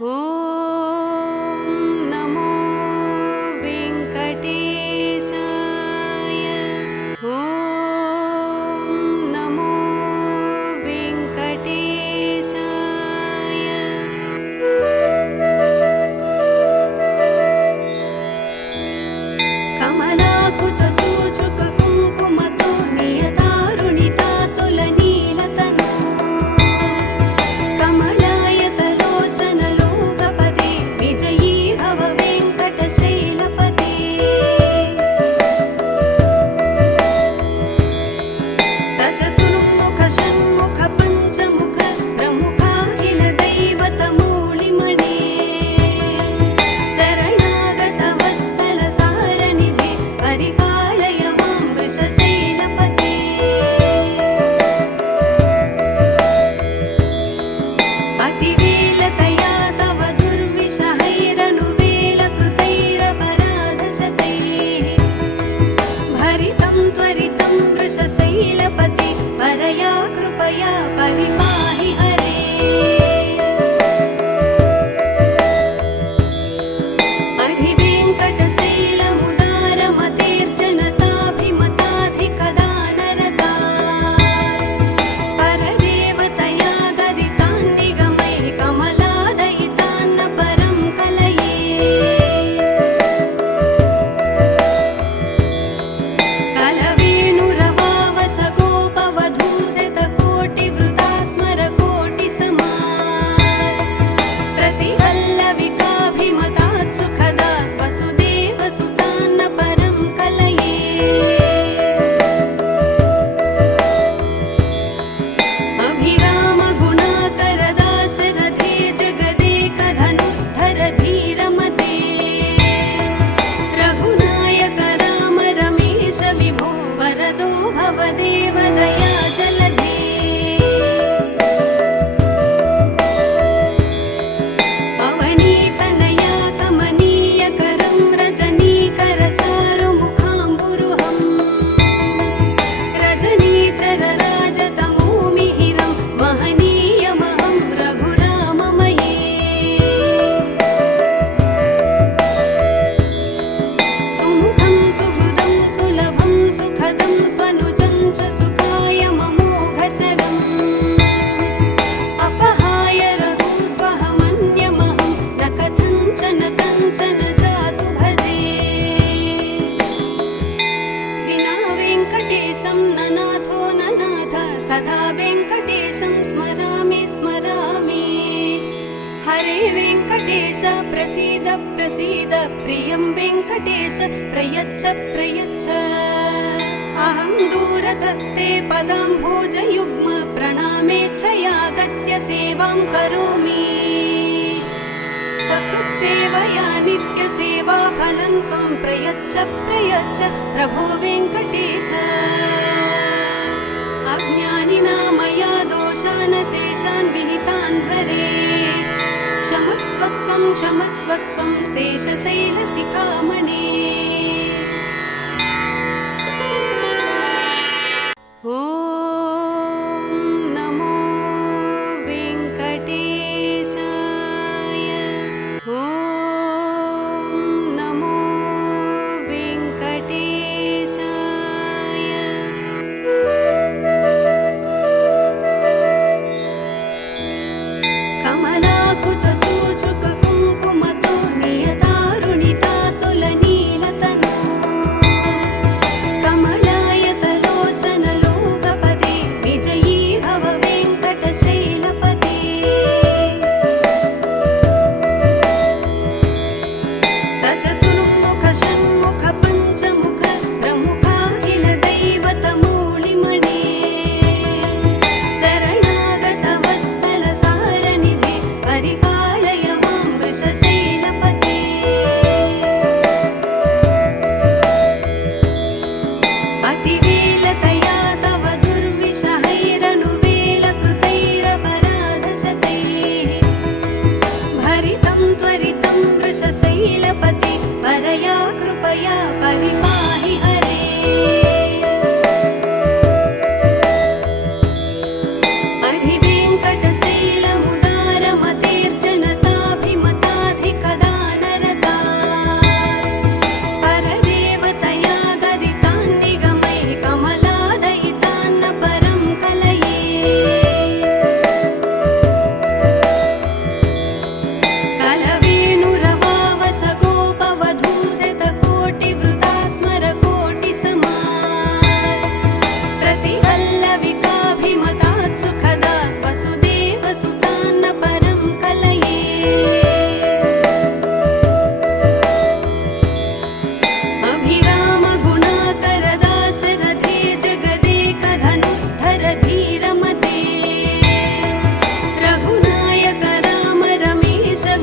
ఓం నమో వెంకటేశాయ. ఓం నమో వెంకటేశాయ. కమలాకు చూచుక కుంకుమతో నియతారుణితాతుల నీలతను కమలాయతలోచనలోకపదే విజయీ భవ వెంకటశైలపదే. సచతుర్ముఖ షణ్ముఖ పంచముఖ ప్రముఖాఖిల దైవతమూళిమణే శరణాగత వత్సల సారనిధే పరిపాలయ మాం వృషశైలపదే. అతివేలతయా తవ దుర్విషహైరనువేలకృతైరపరాధశతైః భరితం త్వరితం వృషశైలపతే పరయా కృపయా పరిపాహి హరే. అధివేంకటశైలముదారమతేర్జనతాభిమతాధికదానరతా పరదేవతయా గదితాన్నిగమైః కమలాదయితాన్న పరం కలయే. కలవేణురవావసగోపవధూశతకోటివృతాత్ స్మరకోటిసమా ప్రతివల్లవికాభిమతాత్ సుఖదాత్ వసుదేవసుతాన్న పరం కలయే. అభిరామ గుణాకర దాశరథే జగదేకధనుద్ధర ధీరమతే రఘునాయక రామ రమేశ విభో వరదో భవదేవ దయా జలధే. అవనీతనయా కమనీయకరం రజనీకర చారుముఖాంబురుహం రజనీచర రాజతమోమిహిరం మహనీయమహం రఘురామమయే. సుముఖం సుహృదం సులభం సుఖదం స్వనుజం చ సుఖాయ మమోఘశరం అపహాయ రఘూత్వహమన్యమహం న కథంచన కంచన జాతు భజే. వినా వెంకటేశం ననాథో ననాథ సదా వెంకటేశం స్మరామి స్మరామి. హరే వెంకటేశ ప్రసీద ప్రసీద ప్రియం వెంకటేశ ప్రయచ్చ ప్రయచ్చ. అహం దూరతస్తే పదాంభోజయుగ్మ ప్రణామేచ్ఛయాగత్య సేవాం కరోమి. సకృత్సేవయా నిత్యసేవా ఫలం త్వం ప్రయచ్చ ప్రయచ్చ ప్రభో వెంకటేశ. అజ్ఞానినా మయా దోషానశేషాన్ విహితాన్ హరే క్షమస్వత్వం క్షమస్వత్వం శేషశైలశిఖామణే. ఓం నమో వెంకటేశాయ. ఓం నమో వెంకటేశాయ. కమలాకు చూచుక కుంకుమతో నియతారుణితాతుల నీలతను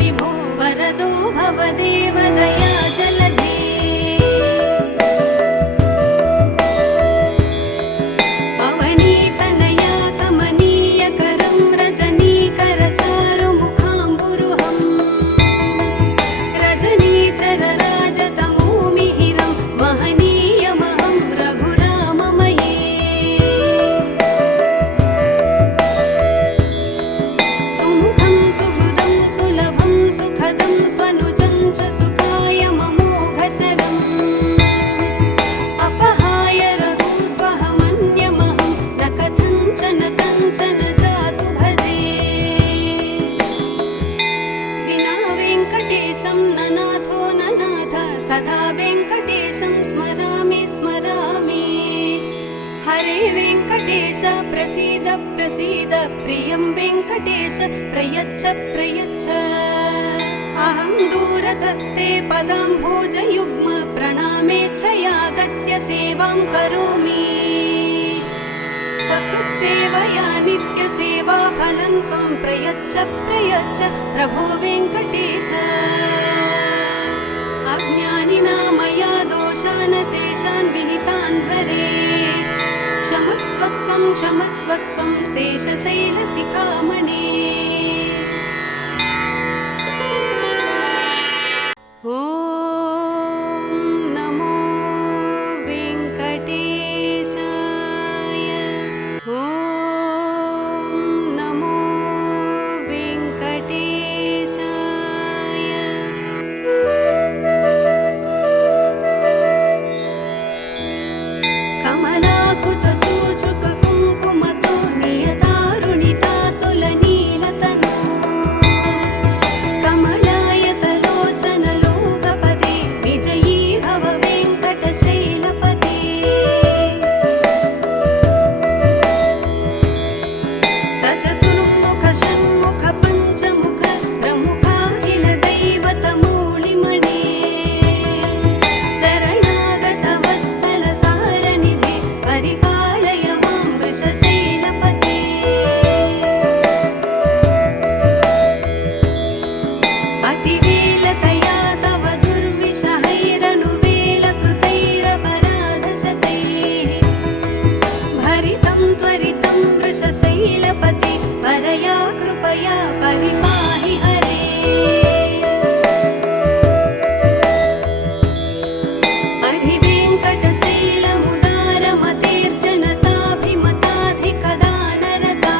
विभो वरदो भव देवदया जलधे अवनीतनया कमनीयकरं रजनीकरचारुमुखाम्बुरुहं रजनीचरराजतमोमिहिरं महनीयमहं रघुराममये सुमुखं सुहृदं सुलभं सुखदं स्वनुजं च सुखाय ममोघसरम् अपहाय रघुत्वहमन्यमहं न कथञ्चन कञ्चन जातु भजे विना वेङ्कटेशं न नाथो न नाथ सदा वेङ्कटेशं स्मरामि स्मरामि हरे वेङ्कटेश प्रसीद प्रसीद प्रियं वेङ्कटेश प्रयच्छ प्रयच्छ अहं दूरतस्ते पदाम्भोजयुग्म प्रणामेच्छयागत्य सेवां करोमि सकृत्सेवया नित्यसेवाफलं त्वं प्रयच्छ प्रयच्छ प्रभो वेङ्कटेश अज्ञानिना मया दोषान् शेषान् विहितान् हरे क्षमस्वत्वं क्षमस्वत्वं शेषशैलशिखामणे ॐ नमो वेङ्कटेशाय ॐ नमो वेङ्कटेशाय कमलाकुचूचुककुङ्कुमतो नियतारुणितातुलनीलतनो कमलायतलोचनलोकपदे विजयी भव वेङ्कटशैलपते सचतुर्मुख षण्मुख पञ्चमुख प्रमुखाखिल दैवतमौलिमणे शरणागत वत्सल सारनिधे परिपालय मां वृषशैलपते अतिवेलतया तव दुर्विषहैरनुवेलकृतैरपराधशतैः भरितं त्वरितं वृषशैलपते परया कृपया परिपाहि हरे अधिवेङ्कटशैलमुदारमतेर्जनताभिमताधिकदानरता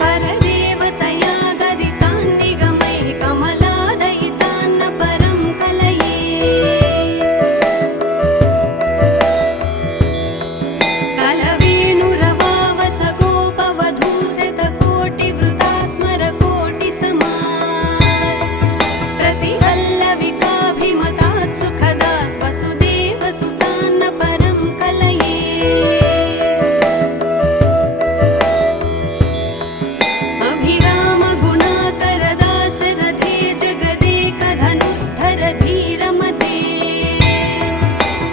परदेवतया गदितान् निगमैः कमलादयितान्न परं कलये कलवेणुरवावसगोपवधूशतकोटिवृतात् स्मरकोटिसमात् प्रतिवल्लविकाभिमतात् सुखदात् वसुदेवसुतान्न परं कलये अभिरामगुणाकरदाशरथे जगदेकधनुद्धर धीरमते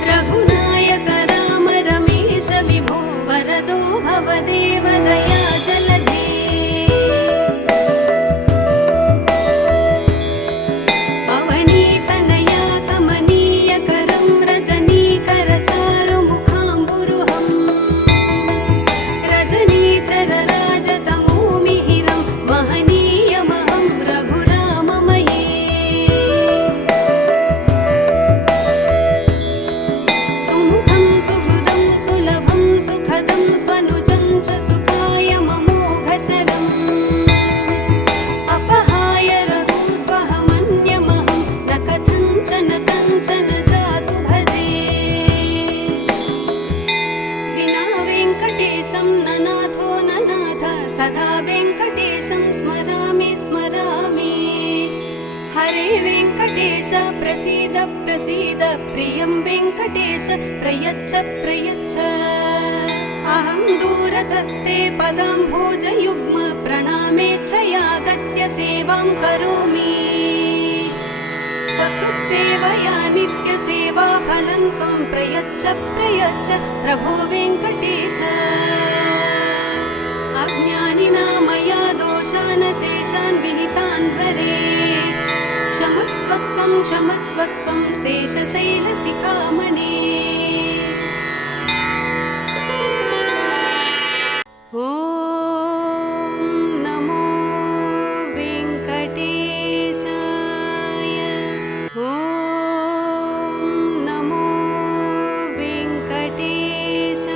रघुनायक राम रमेश विभो वरदो भव देवदया जलधे अवनीतनया कमनीयकरं रजनीकरचारुमुखाम्बुरुहं रजनीचरराजतमोमिहिरं महनीयमहं रघुराममये सुमुखं सुहृदं सुलभं सुखदं स्वनुजं च सुखाय ममोघसरम् अपहाय रघुत्वहमन्यमहं न कथञ्चन कञ्चन जातु भजे विना वेङ्कटेशं न नाथो न नाथ सदा वेङ्कटेशं स्मरामि स्मरामि हरे वेङ्कटेश प्रसीद प्रसीद प्रियं वेङ्कटेश प्रयच्छ प्रयच्छ अहं दूरतस्ते पदाम्भोजयुग्म प्रणामेच्छयागत्य सेवां करोमि सकृत्सेवया नित्यसेवाफलं त्वं प्रयच्छ प्रयच्छ प्रभो वेङ्कटेश अज्ञानिना मया दोषान् शेषान् विहितान् क्षमस्वत्वं क्षमस्वत्वं शेषशैलशिखामणे ॐ नमो वेङ्कटेशाय ॐ नमो वेङ्कटेशाय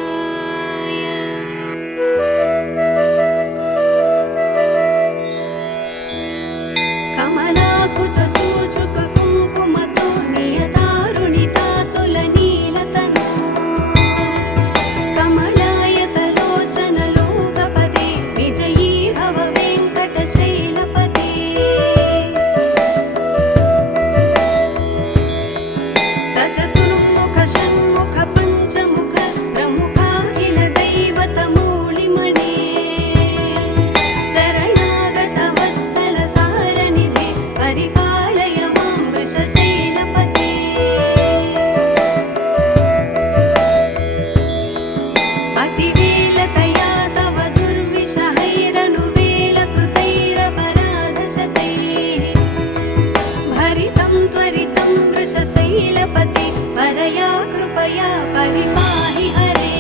कमलाकुचूचुककुङ्कुमतो नियतारुणितातुलनीलतनु कमलायतलोचनलोकपदे विजयी भव वेङ्कटशैलपदे सचतुर्मुख षण्मुख पञ्चमुख प्रमुखाखिल दैवतमूलिमणे शरणागत वत्सल सारनिधे परिपालय मां वृषशैलपते अतिवेलतया तव दुर्विषहैरनुवेलकृतैरपराधशतैः भरितं त्वरितं वृषशैलपते परया कृपया परिपाहि हरे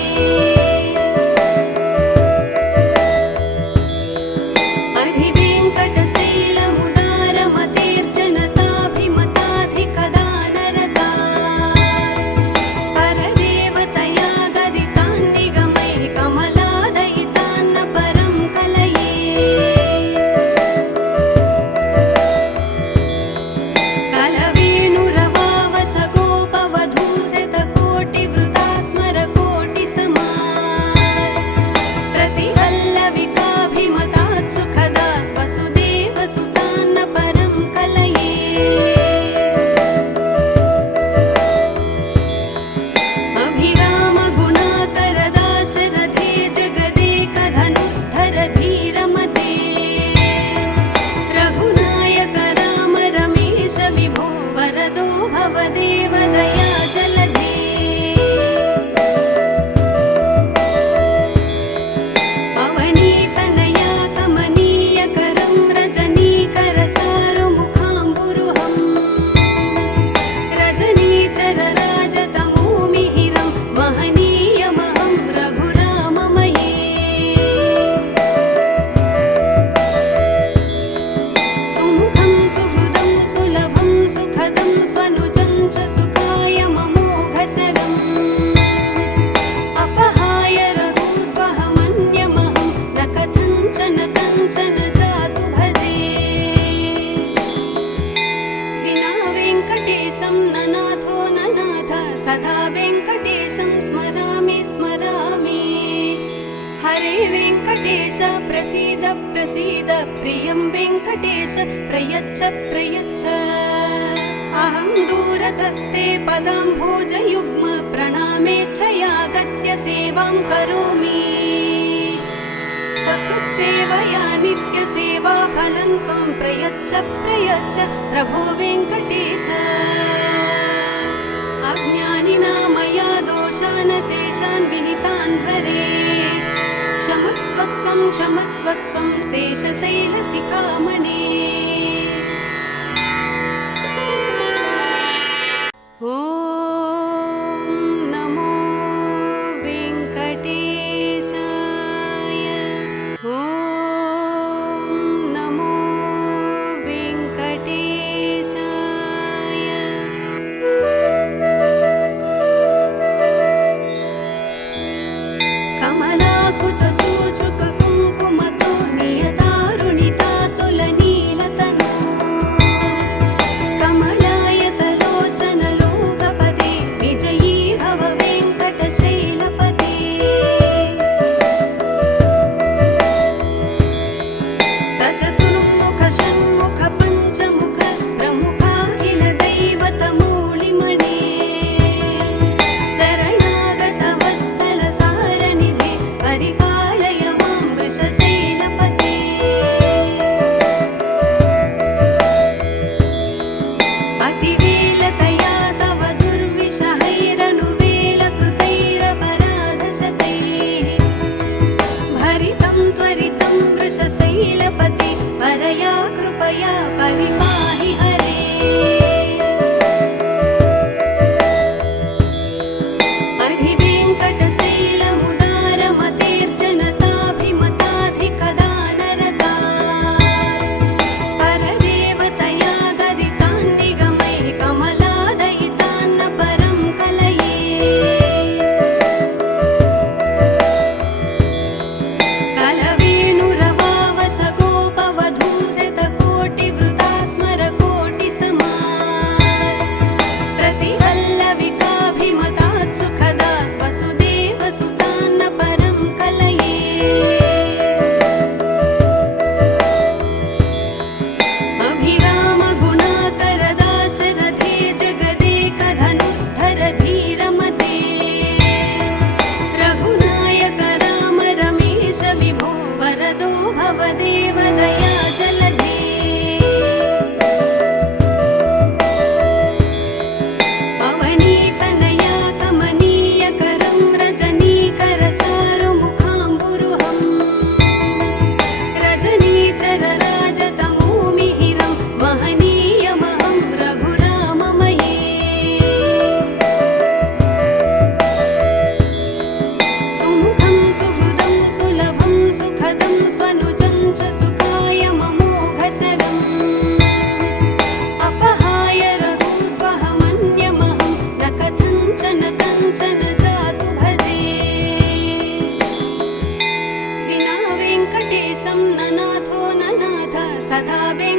अधिवेङ्कटशैलमुदारमतेर्जनताभिमताधिकदानरता परदेवतया गदितान् निगमैः कमलादयितान्न परं कलये कलवेणुरवावसगोपवधूशतकोटिवृतात् स्मरकोटिसमात् प्रतिवल्लविकाभिमतात् सुखदात् वसुदेवसुतान्न परं कलये अभिरामगुणाकरदाशरथे जगदेकधनुद्धर धीरमते रघुनायक राम रमेश विभो वरदो भवदेव दया जलधे अवनीतनया कमनीयकरं रजनीकरचारुमुखाम्बुरुहं रजनीचरराजतमोमिहिरं महनीयमहं रघुराममये सुमुखं सुहृदं सुलभं सुखदं स्वनुजं च सुखाय ममोघशरम् अपहाय रघूद्वहमन्यमहं न कथञ्चन कञ्चन जातु भजे विना वेङ्कटेशं न नाथो न नाथ सदा वेङ्कटेशं स्मरामि स्मरामि हरे वेङ्कटेश प्रसीद प्रसीद प्रियं वेङ्कटेश प्रयच्छ प्रयच्छ अहं दूरतस्ते पदाम्भोजयुग्म प्रणामेच्छयागत्य सेवां करोमि सकृत्सेवया नित्यसेवाफलं त्वं प्रयच्छ प्रयच्छ प्रभो वेङ्कटेश अज्ञानिना मया दोषान् शेषान् विहितान् हरे क्षमस्वत्वं क्षमस्वत्वं शेषशैलशिखामणे ॐ नमो वेङ्कटेशाय ॐ नमो वेङ्कटेशाय कमलाकुचूचुककुङ्कुमतो नियतारुणितातुलनीलतनु कमलायतलोचनलोकपदे विजयी भव वेङ्कटशैलपते सचतुर्मुख षण्मुख पञ्चमुख प्रमुखाखिल दैवतमूलिमणे शरणागत वत्सल सारनिधे परिपालय मां वृषशैलपते अतिवेलतया तव दुर्विषहैरनुवेलकृतैरपराधशतैः भरितं त्वरितं वृषशैलपते परया कृपया परिपाहि हरे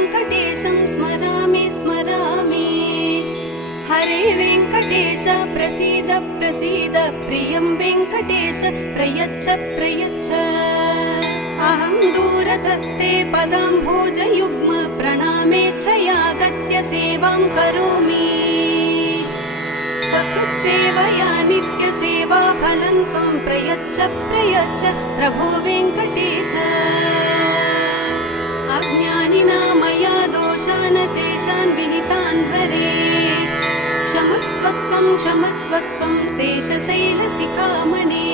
वेङ्कटेशं स्मरामि स्मरामि हरे वेङ्कटेश प्रसीद प्रसीद प्रियं वेङ्कटेश प्रयच्छ प्रयच्छ अहं दूरतस्ते पदाम्भोजयुग्म प्रणामेच्छयागत्य सेवां करोमि सकृत्सेवया नित्यसेवा फलं त्वं प्रयच्छ प्रयच्छ प्रभो वेङ्कटेश अज्ञानिना मया दोषान् शेषान् विहितान् हरे क्षमस्वत्वं शेषशैलशिखामणे